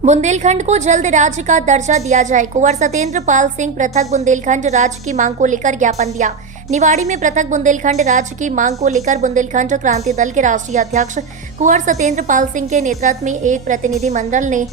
बुंदेलखंड को जल्द राज्य का दर्जा दिया जाए। कुंवर सत्येंद्र पाल सिंह पृथक बुंदेलखंड राज्य की मांग को लेकर ज्ञापन दिया। निवाड़ी में पृथक बुंदेलखंड राज्य की मांग को लेकर बुंदेलखंड क्रांति दल के राष्ट्रीय अध्यक्ष कुंवर सत्येंद्र पाल सिंह के नेतृत्व में एक प्रतिनिधि मंडल ने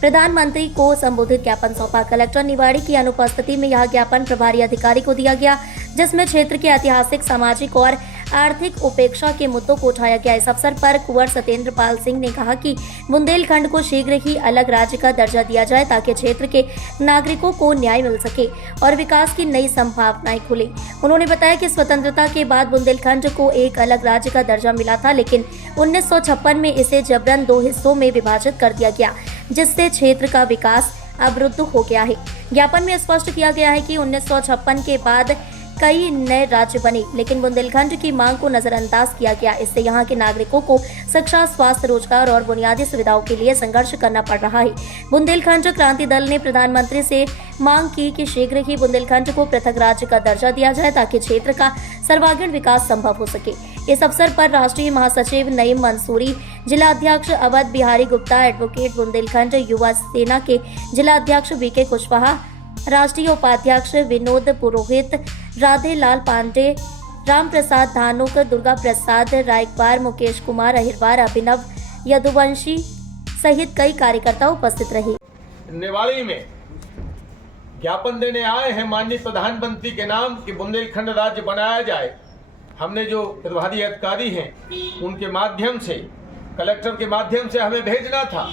प्रधानमंत्री को संबोधित ज्ञापन सौंपा। कलेक्टर निवाड़ी की अनुपस्थिति में यह ज्ञापन प्रभारी अधिकारी को दिया गया, जिसमें क्षेत्र के ऐतिहासिक, सामाजिक और आर्थिक उपेक्षा के मुद्दों को उठाया गया। इस अवसर पर कुंवर सत्येंद्र पाल सिंह ने कहा कि बुंदेलखंड को शीघ्र ही अलग राज्य का दर्जा दिया जाए ताकि क्षेत्र के नागरिकों को न्याय मिल सके और विकास की नई संभावनाएं खुले। उन्होंने बताया कि स्वतंत्रता के बाद बुंदेलखंड को एक अलग राज्य का दर्जा मिला था, लेकिन 1956 में इसे जबरन 2 हिस्सों में विभाजित कर दिया गया, जिससे क्षेत्र का विकास अवरुद्ध हो गया है। ज्ञापन में स्पष्ट किया गया है कि 1956 के बाद कई नए राज्य बने, लेकिन बुंदेलखंड की मांग को नजरअंदाज किया गया। इससे यहां के नागरिकों को शिक्षा, स्वास्थ्य, रोजगार और बुनियादी सुविधाओं के लिए संघर्ष करना पड़ रहा है। बुंदेलखंड क्रांति दल ने प्रधानमंत्री से मांग की कि शीघ्र ही बुंदेलखंड को पृथक राज्य का दर्जा दिया जाए ताकि क्षेत्र का सर्वांगीण विकास संभव हो सके। इस अवसर पर राष्ट्रीय महासचिव नईम मंसूरी, जिला अध्यक्ष अवध बिहारी गुप्ता, एडवोकेट बुंदेलखंड युवा सेना के जिला अध्यक्ष वीके कुशवाहा, राष्ट्रीय उपाध्यक्ष विनोद पुरोहित, राधे लाल पांडे, राम प्रसाद धानुक, दुर्गा प्रसाद रायकवार, मुकेश कुमार अहिरवार, अभिनव यदुवंशी सहित कई कार्यकर्ता उपस्थित रहे। निवाड़ी में ज्ञापन देने आए हैं माननीय प्रधानमंत्री के नाम कि बुंदेलखंड राज्य बनाया जाए। हमने जो प्रभारी अधिकारी हैं उनके माध्यम से, कलेक्टर के माध्यम से हमें भेजना था।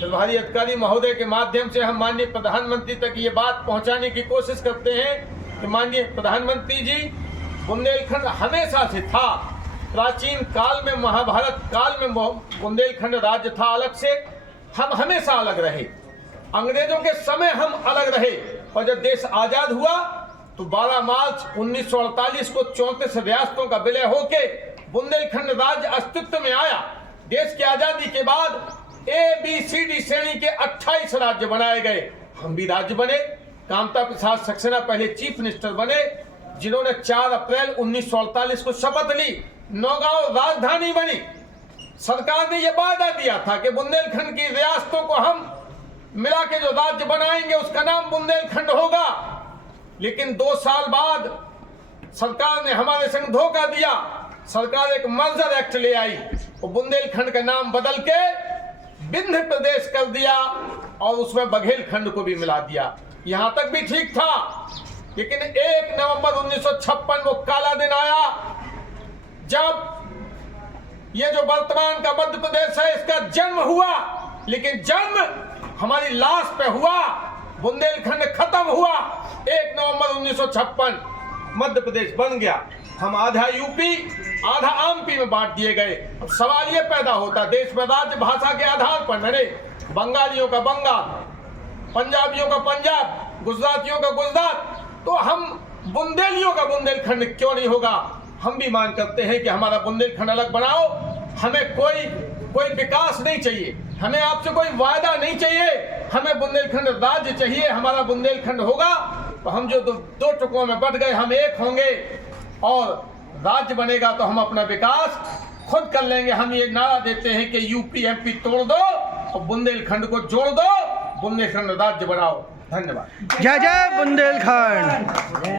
प्रभारी अधिकारी महोदय के माध्यम से हम माननीय प्रधानमंत्री तक ये बात पहुंचाने की कोशिश करते हैं कि माननीय प्रधानमंत्री जी, बुंदेलखंड हमेशा से था। प्राचीन काल में, महाभारत काल में बुंदेलखंड राज्य था अलग से। हम हमेशा अलग रहे, अंग्रेजों के समय हम अलग रहे, और जब देश आजाद हुआ तो 12 मार्च 1948 को 34 रियासतों का विलय होके बुंदेलखंड राज्य अस्तित्व में आया। देश की आजादी के बाद ABCD श्रेणी के 28 राज्य बनाए गए। हम भी राज्य बने। कामता प्रसाद सक्सेना पहले चीफ मिनिस्टर बने, जिन्होंने 4 अप्रैल 1948 को शपथ ली। नौगांव राजधानी बनी। सरकार ने यह वादा दिया था कि बुंदेलखंड की रियासतों को हम मिला के जो राज्य बनाएंगे उसका नाम बुंदेलखंड होगा। लेकिन 2 साल बाद सरकार ने हमारे संग धोखा दिया। सरकार एक मर्जर एक्ट ले आई और बुंदेलखंड का नाम बदल के विंध्य प्रदेश कर दिया और उसमें बघेलखंड को भी मिला दिया। यहां तक भी ठीक था, लेकिन 1 नवंबर 1956 वो काला दिन आया जब ये जो वर्तमान का मध्य प्रदेश है इसका जन्म हुआ। लेकिन जन्म हमारी लाश पे हुआ, बुंदेलखंड खत्म हुआ। 1 नवंबर 1956 मध्य प्रदेश बन गया। हम आधा यूपी आधा एमपी में बांट दिए गए। अब सवाल ये पैदा होता, देश में राज्य भाषा के आधार पर नहीं, बंगालियों का बंगाल, पंजाबियों का पंजाब, गुजरातियों का गुजरात, तो हम बुंदेलियों का बुंदेलखंड क्यों नहीं होगा? हम भी मांग करते हैं कि हमारा बुंदेलखंड अलग बनाओ। हमें कोई विकास नहीं चाहिए, हमें आपसे कोई वायदा नहीं चाहिए, हमें बुंदेलखंड राज्य चाहिए। हमारा बुंदेलखंड होगा तो हम जो 2 टुकड़ों में बट गए हम एक होंगे, और राज्य बनेगा तो हम अपना विकास खुद कर लेंगे। हम ये नारा देते हैं कि यूपी एमपी तोड़ दो और बुंदेलखंड को जोड़ दो, बुंदेलखंड राज्य बनाओ। धन्यवाद। जय जय बुंदेलखंड।